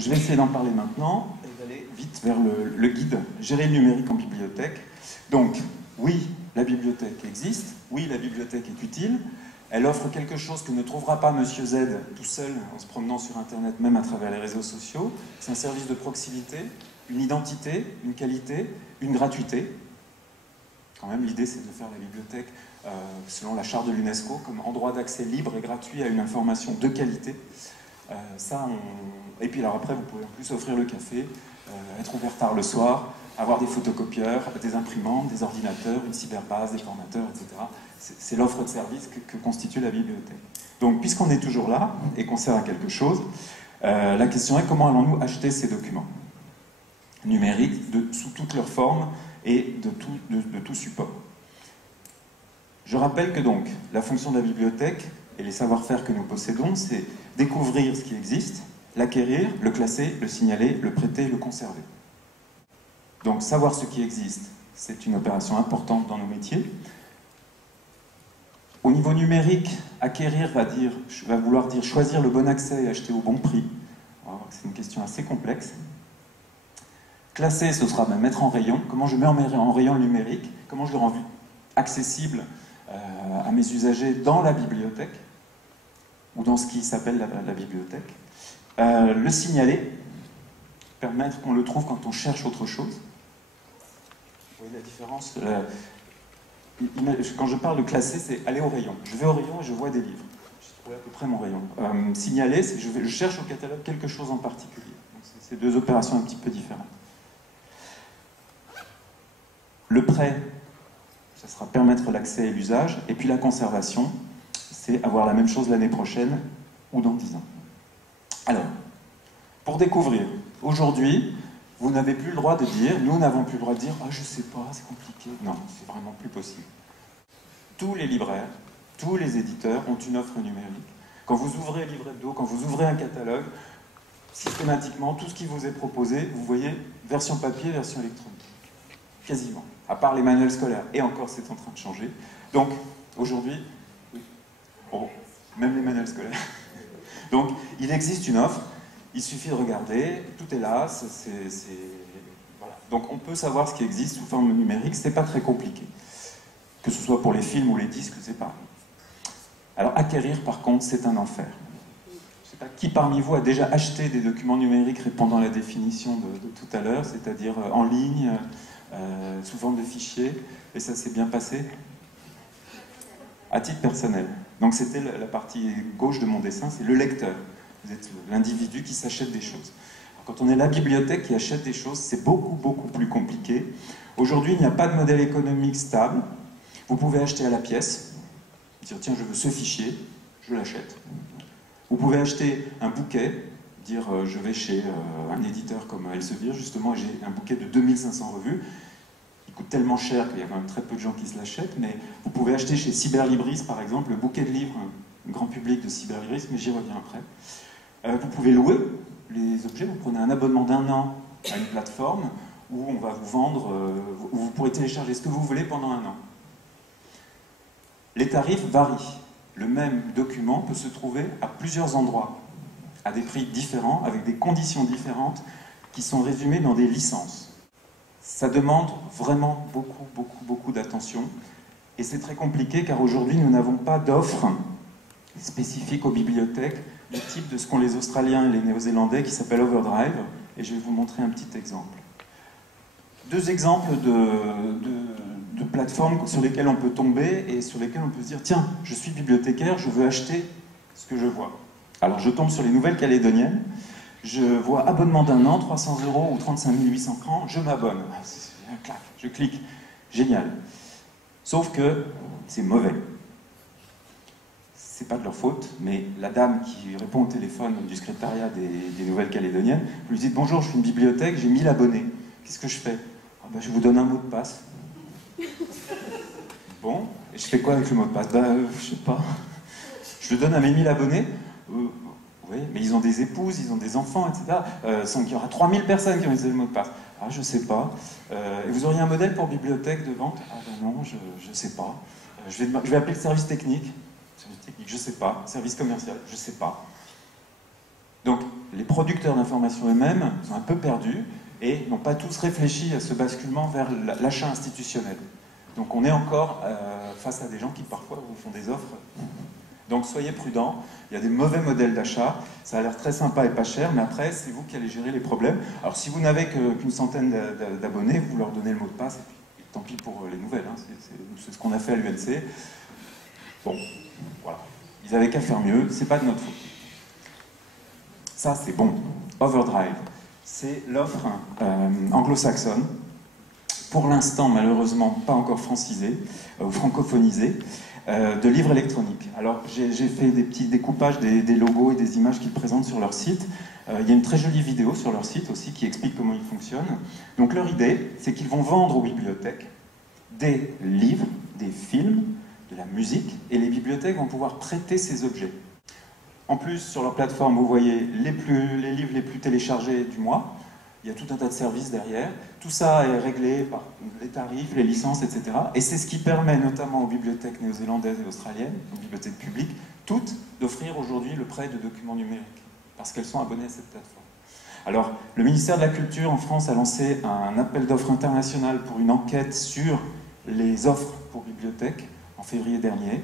je vais essayer d'en parler maintenant et d'aller vite vers le guide « Gérer le numérique en bibliothèque ». Donc, oui, la bibliothèque existe, oui, la bibliothèque est utile, elle offre quelque chose que ne trouvera pas Monsieur Z tout seul en se promenant sur Internet, même à travers les réseaux sociaux. C'est un service de proximité, une identité, une qualité, une gratuité. Quand même, l'idée, c'est de faire la bibliothèque, selon la charte de l'UNESCO, comme endroit d'accès libre et gratuit à une information de qualité. Et puis alors après, vous pouvez en plus offrir le café, être ouvert tard le soir, avoir des photocopieurs, des imprimantes, des ordinateurs, une cyberbase, des formateurs, etc. C'est l'offre de service que constitue la bibliothèque. Donc, puisqu'on est toujours là et qu'on sert à quelque chose, la question est comment allons-nous acheter ces documents numériques sous toutes leurs formes et de tout support. Je rappelle que donc, la fonction de la bibliothèque et les savoir-faire que nous possédons, c'est découvrir ce qui existe, l'acquérir, le classer, le signaler, le prêter, le conserver. Donc, savoir ce qui existe, c'est une opération importante dans nos métiers. Au niveau numérique, acquérir va vouloir dire choisir le bon accès et acheter au bon prix. C'est une question assez complexe. Classer, ce sera mettre en rayon. Comment je mets en rayon le numérique? Comment je le rends accessible à mes usagers dans la bibliothèque ou dans ce qui s'appelle la bibliothèque. Le signaler, permettre qu'on le trouve quand on cherche autre chose. Vous voyez la différence? Quand je parle de classer, c'est aller au rayon. Je vais au rayon et je vois des livres. J'ai trouvé à peu près mon rayon. Signaler, c'est je cherche au catalogue quelque chose en particulier. C'est deux opérations un petit peu différentes. Le prêt, ça sera permettre l'accès et l'usage. Et puis la conservation, c'est avoir la même chose l'année prochaine ou dans 10 ans. Alors, pour découvrir, aujourd'hui, vous n'avez plus le droit de dire, nous n'avons plus le droit de dire « Ah, je sais pas, c'est compliqué ». Non, c'est vraiment plus possible. Tous les libraires, tous les éditeurs ont une offre numérique. Quand vous ouvrez Livre Hebdo, quand vous ouvrez un catalogue, systématiquement, tout ce qui vous est proposé, vous voyez version papier, version électronique. Quasiment. À part les manuels scolaires. Et encore, c'est en train de changer. Donc, aujourd'hui, oui. Oh, même les manuels scolaires. Donc, il existe une offre. Il suffit de regarder. Tout est là. Voilà. Donc, on peut savoir ce qui existe sous forme numérique. C'est pas très compliqué. Que ce soit pour les films ou les disques, c'est pareil. Alors, acquérir, par contre, c'est un enfer. Je ne sais pas qui parmi vous a déjà acheté des documents numériques répondant à la définition de tout à l'heure, c'est-à-dire en ligne, sous forme de fichiers, et ça s'est bien passé à titre personnel. Donc c'était la partie gauche de mon dessin, c'est le lecteur. Vous êtes l'individu qui s'achète des choses. Alors, quand on est la bibliothèque qui achète des choses, c'est beaucoup plus compliqué. Aujourd'hui, il n'y a pas de modèle économique stable. Vous pouvez acheter à la pièce, dire tiens, je veux ce fichier, je l'achète. Vous pouvez acheter un bouquet, dire je vais chez un éditeur comme Elsevier, justement, j'ai un bouquet de 2500 revues. Il coûte tellement cher qu'il y a quand même très peu de gens qui se l'achètent, mais vous pouvez acheter chez Cyberlibris, par exemple, le bouquet de livres grand public de Cyberlibris, mais j'y reviens après. Vous pouvez louer les objets, vous prenez un abonnement d'1 an à une plateforme où on va vous vendre, où vous pourrez télécharger ce que vous voulez pendant 1 an. Les tarifs varient. Le même document peut se trouver à plusieurs endroits, à des prix différents, avec des conditions différentes, qui sont résumées dans des licences. Ça demande vraiment beaucoup d'attention, et c'est très compliqué car aujourd'hui nous n'avons pas d'offres spécifiques aux bibliothèques, du type de ce qu'ont les Australiens et les Néo-Zélandais qui s'appelle Overdrive, et je vais vous montrer un petit exemple. 2 exemples de plateformes sur lesquelles on peut tomber et sur lesquelles on peut se dire tiens, je suis bibliothécaire, je veux acheter ce que je vois. Alors je tombe sur les Nouvelles-Calédoniennes, je vois abonnement d'1 an, 300 € ou 35 800 francs, je m'abonne. Je clique, génial. Sauf que c'est mauvais. C'est pas de leur faute, mais la dame qui répond au téléphone du secrétariat des Nouvelles-Calédoniennes, vous lui dites bonjour, je suis une bibliothèque, j'ai 1000 abonnés. Qu'est-ce que je fais? Je vous donne un mot de passe. Bon, et je fais quoi avec le mot de passe? Je sais pas. Je le donne à mes 1000 abonnés. Oui, mais ils ont des épouses, ils ont des enfants, etc. Il y aura 3000 personnes qui ont utilisé le mot de passe. Ah, je sais pas. Et vous auriez un modèle pour bibliothèque de vente? Ah ben non, je sais pas. Je vais appeler le service technique. Service technique, je sais pas. Service commercial, je sais pas. Donc, les producteurs d'information eux-mêmes sont un peu perdus et n'ont pas tous réfléchi à ce basculement vers l'achat institutionnel. Donc on est encore face à des gens qui parfois vous font des offres. Donc soyez prudents, il y a des mauvais modèles d'achat, ça a l'air très sympa et pas cher, mais après c'est vous qui allez gérer les problèmes. Alors si vous n'avez qu'une centaine d'abonnés, vous leur donnez le mot de passe, et puis tant pis pour les nouvelles, hein. C'est ce qu'on a fait à l'UNC. Bon, voilà, ils avaient qu'à faire mieux, c'est pas de notre faute. Ça c'est bon. Overdrive, c'est l'offre anglo-saxonne, pour l'instant malheureusement pas encore francisée ou francophonisée, de livres électroniques. Alors j'ai fait des petits découpages des logos et des images qu'ils présentent sur leur site. Il y a une très jolie vidéo sur leur site aussi qui explique comment ils fonctionnent. Donc leur idée, c'est qu'ils vont vendre aux bibliothèques des livres, des films, de la musique, et les bibliothèques vont pouvoir prêter ces objets. En plus, sur leur plateforme, vous voyez les livres les plus téléchargés du mois. Il y a tout un tas de services derrière. Tout ça est réglé par les tarifs, les licences, etc. Et c'est ce qui permet notamment aux bibliothèques néo-zélandaises et australiennes, aux bibliothèques publiques, toutes, d'offrir aujourd'hui le prêt de documents numériques, parce qu'elles sont abonnées à cette plateforme. Alors, le ministère de la Culture en France a lancé un appel d'offres international pour une enquête sur les offres pour bibliothèques en février dernier.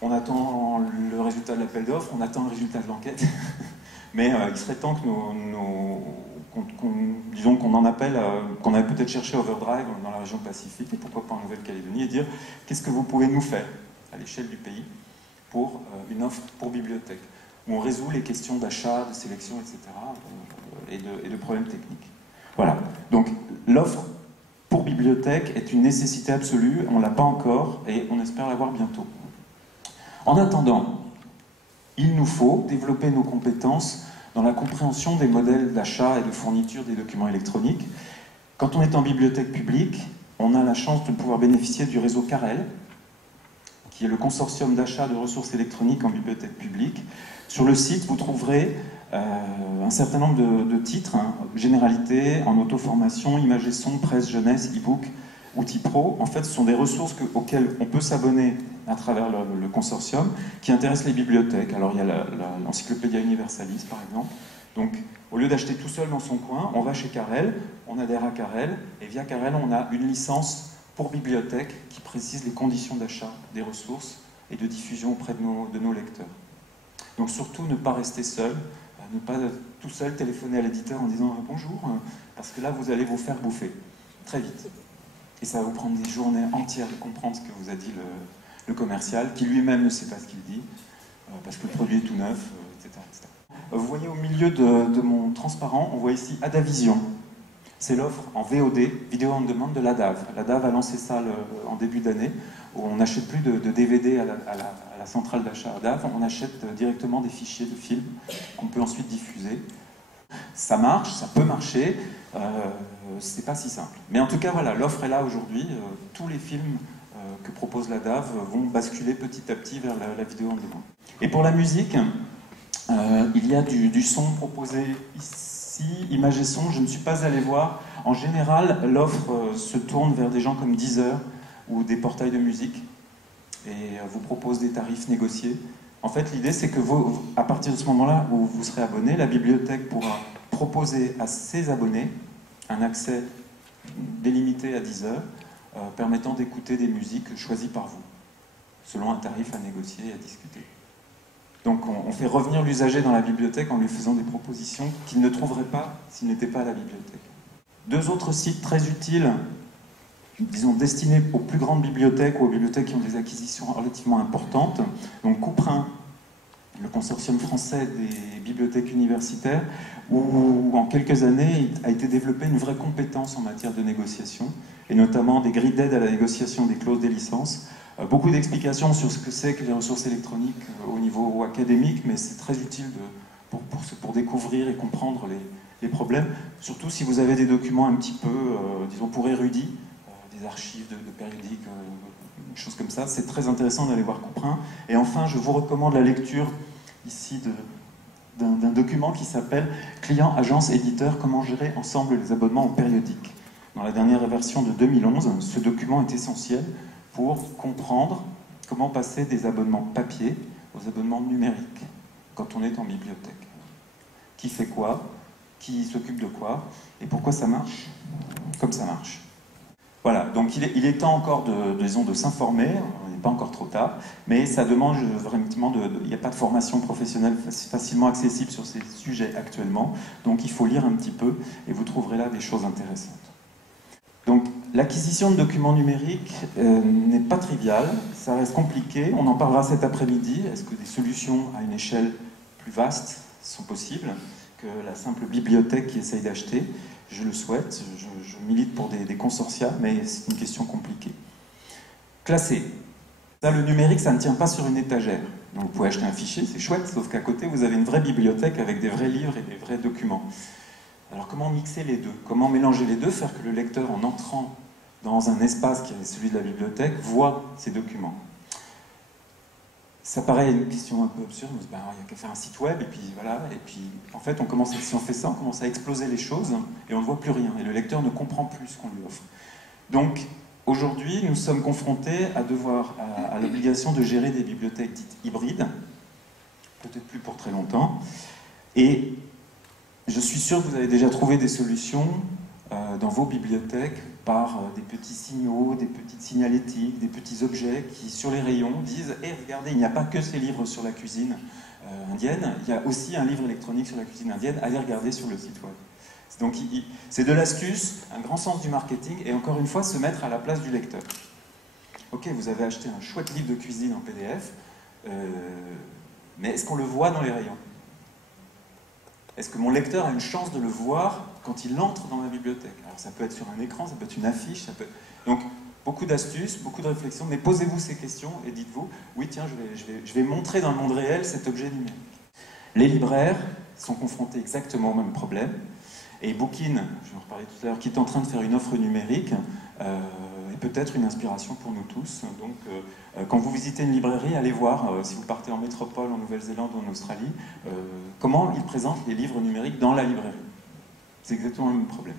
On attend le résultat de l'appel d'offres, on attend le résultat de l'enquête, mais il serait temps que disons qu'on en appelle, qu'on avait peut-être cherché Overdrive dans la région Pacifique, et pourquoi pas en Nouvelle-Calédonie, et dire qu'est-ce que vous pouvez nous faire à l'échelle du pays pour une offre pour bibliothèque, où on résout les questions d'achat, de sélection, etc., et de problèmes techniques. Voilà, donc l'offre pour bibliothèque est une nécessité absolue, on ne l'a pas encore, et on espère l'avoir bientôt. En attendant, il nous faut développer nos compétences dans la compréhension des modèles d'achat et de fourniture des documents électroniques. Quand on est en bibliothèque publique, on a la chance de pouvoir bénéficier du réseau CAREL, qui est le consortium d'achat de ressources électroniques en bibliothèque publique. Sur le site, vous trouverez un certain nombre de titres, hein, généralités, en auto-formation, images et son, presse, jeunesse, e-book, outils pro. En fait, ce sont des ressources auxquelles on peut s'abonner à travers le consortium, qui intéresse les bibliothèques. Alors il y a l'Encyclopédia Universalis, par exemple. Donc, au lieu d'acheter tout seul dans son coin, on va chez Carrel, on adhère à Carrel, et via Carrel, on a une licence pour bibliothèque qui précise les conditions d'achat des ressources et de diffusion auprès de nos lecteurs. Donc surtout, ne pas rester seul, ne pas tout seul téléphoner à l'éditeur en disant « bonjour », parce que là, vous allez vous faire bouffer, très vite. Et ça va vous prendre des journées entières de comprendre ce que vous a dit le commercial, qui lui-même ne sait pas ce qu'il dit, parce que le produit est tout neuf, etc., etc. Vous voyez au milieu de mon transparent, on voit ici Adavision. C'est l'offre en VOD, vidéo on demand, de l'ADAV. L'ADAV a lancé ça en début d'année, où on n'achète plus de DVD à la centrale d'achat ADAV, on achète directement des fichiers de films qu'on peut ensuite diffuser. Ça marche, ça peut marcher, c'est pas si simple. Mais en tout cas, voilà, l'offre est là aujourd'hui. Tous les films que propose la DAV vont basculer petit à petit vers la vidéo en demande. Et pour la musique, il y a du son proposé ici, images et son, je ne suis pas allé voir. En général, l'offre se tourne vers des gens comme Deezer ou des portails de musique et vous propose des tarifs négociés. En fait, l'idée, c'est que vous, à partir de ce moment-là où vous serez abonné, la bibliothèque pourra proposer à ses abonnés un accès délimité à 10 heures, permettant d'écouter des musiques choisies par vous, selon un tarif à négocier et à discuter. Donc on fait revenir l'usager dans la bibliothèque en lui faisant des propositions qu'il ne trouverait pas s'il n'était pas à la bibliothèque. Deux autres sites très utiles, disons destinés aux plus grandes bibliothèques ou aux bibliothèques qui ont des acquisitions relativement importantes. Donc Couperin, le consortium français des bibliothèques universitaires, où en quelques années a été développée une vraie compétence en matière de négociation, et notamment des grilles d'aide à la négociation des clauses des licences. Beaucoup d'explications sur ce que c'est que les ressources électroniques au niveau académique, mais c'est très utile pour découvrir et comprendre les problèmes, surtout si vous avez des documents un petit peu, disons, pour érudits, des archives de périodiques, choses comme ça. C'est très intéressant d'aller voir Couperin. Et enfin, je vous recommande la lecture ici d'un document qui s'appelle « Clients, agences, éditeurs, comment gérer ensemble les abonnements aux périodiques ». Dans la dernière version de 2011, ce document est essentiel pour comprendre comment passer des abonnements papier aux abonnements numériques quand on est en bibliothèque. qui fait quoi, qui s'occupe de quoi, et pourquoi ça marche comme ça marche. Voilà, donc il est temps encore de s'informer, il n'est pas encore trop tard, mais ça demande vraiment il n'y a pas de formation professionnelle facilement accessible sur ces sujets actuellement, donc il faut lire un petit peu et vous trouverez là des choses intéressantes. Donc l'acquisition de documents numériques n'est pas triviale, ça reste compliqué, on en parlera cet après-midi. Est-ce que des solutions à une échelle plus vaste sont possibles que la simple bibliothèque qui essaye d'acheter? Je le souhaite, je milite pour des consortia, mais c'est une question compliquée. Classer. Ça, le numérique, ça ne tient pas sur une étagère. Donc vous pouvez acheter un fichier, c'est chouette, sauf qu'à côté, vous avez une vraie bibliothèque avec des vrais livres et des vrais documents. Alors comment mixer les deux? Comment mélanger les deux? Faire que le lecteur, en entrant dans un espace qui est celui de la bibliothèque, voit ces documents. Ça paraît une question un peu absurde, il n'y a qu'à faire un site web, et puis voilà, et puis en fait, si on fait ça, on commence à exploser les choses, et on ne voit plus rien, et le lecteur ne comprend plus ce qu'on lui offre. Donc, aujourd'hui, nous sommes confrontés à l'obligation de gérer des bibliothèques dites hybrides, peut-être plus pour très longtemps, et je suis sûr que vous avez déjà trouvé des solutions dans vos bibliothèques par des petits signaux, des petites signalétiques, des petits objets qui, sur les rayons, disent « Eh, regardez, il n'y a pas que ces livres sur la cuisine indienne, il y a aussi un livre électronique sur la cuisine indienne, allez regarder sur le site web. » Donc c'est de l'astuce, un grand sens du marketing, et encore une fois, se mettre à la place du lecteur. Ok, vous avez acheté un chouette livre de cuisine en PDF, mais est-ce qu'on le voit dans les rayons? Est-ce que mon lecteur a une chance de le voir quand il entre dans la bibliothèque? Alors ça peut être sur un écran, ça peut être une affiche, ça peut... Donc beaucoup d'astuces, beaucoup de réflexions, mais posez-vous ces questions et dites-vous, oui tiens, je vais montrer dans le monde réel cet objet numérique. Les libraires sont confrontés exactement au même problème, et Bookin, je vais en reparler tout à l'heure, qui est en train de faire une offre numérique, est peut-être une inspiration pour nous tous. Donc quand vous visitez une librairie, allez voir, si vous partez en métropole, en Nouvelle-Zélande ou en Australie, comment ils présentent les livres numériques dans la librairie. C'est exactement le même problème.